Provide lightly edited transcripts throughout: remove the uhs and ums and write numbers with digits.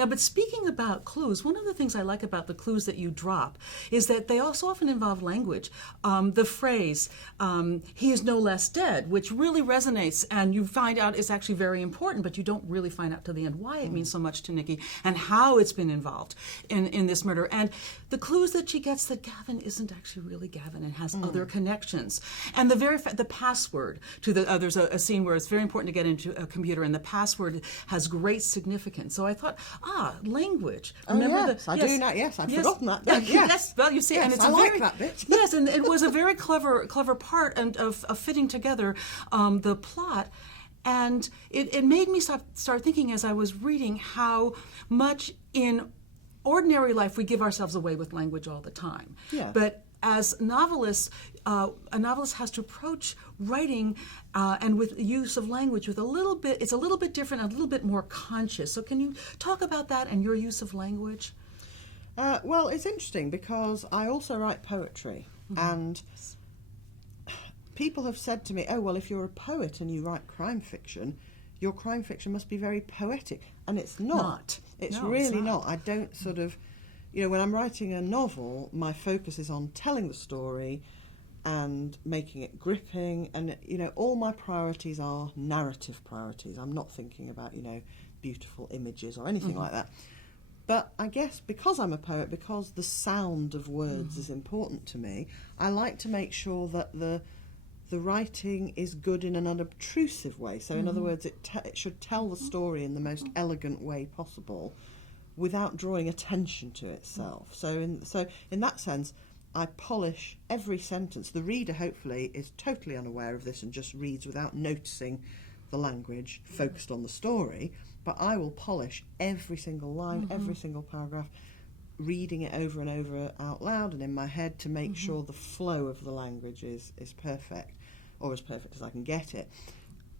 Now, but speaking about clues, one of the things I like about the clues that you drop is that they also often involve language. The phrase, he is no less dead, which really resonates, and you find out is actually very important, but you don't really find out to the end why it means so much to Nikki and how it's been involved in this murder. And the clues that she gets that Gavin isn't actually really Gavin and has other connections. And the password to there's a scene where it's very important to get into a computer, and the password has great significance. So I thought, language. Remember I do now. Yes, I'd forgotten that bit. Yes, well, you see, yes, and it's I a like very, that bit. Yes, and it was a very clever part of fitting together the plot. And it made me start thinking as I was reading how much in ordinary life we give ourselves away with language all the time. Yeah. But as novelists, a novelist has to approach writing and with use of language it's a little bit different, a little bit more conscious. So can you talk about that and your use of language? Well, it's interesting because I also write poetry, and people have said to me, oh, well, if you're a poet and you write crime fiction, your crime fiction must be very poetic. And it's not. It's really not. I don't sort of... when I'm writing a novel, my focus is on telling the story and making it gripping, and all my priorities are narrative priorities. I'm not thinking about beautiful images or anything like that. But I guess because I'm a poet, because the sound of words is important to me, I like to make sure that the writing is good in an unobtrusive way. So in other words, it should tell the story in the most elegant way possible, without drawing attention to itself. So in that sense, I polish every sentence. The reader, hopefully, is totally unaware of this and just reads without noticing the language, focused on the story. But I will polish every single line, every single paragraph, reading it over and over out loud and in my head to make sure the flow of the language is perfect, or as perfect as I can get it.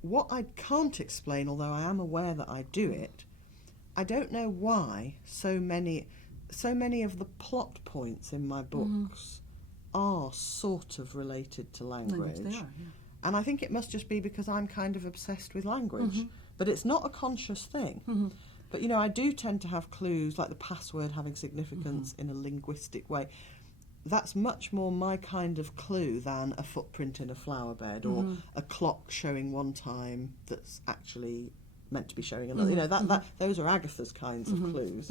What I can't explain, although I am aware that I do it, I don't know why so many of the plot points in my books are sort of related to language. They are, yeah. And I think it must just be because I'm kind of obsessed with language. But it's not a conscious thing. But, I do tend to have clues, like the password having significance in a linguistic way. That's much more my kind of clue than a footprint in a flower bed or a clock showing one time that's actually meant to be showing another. Those are Agatha's kinds of clues.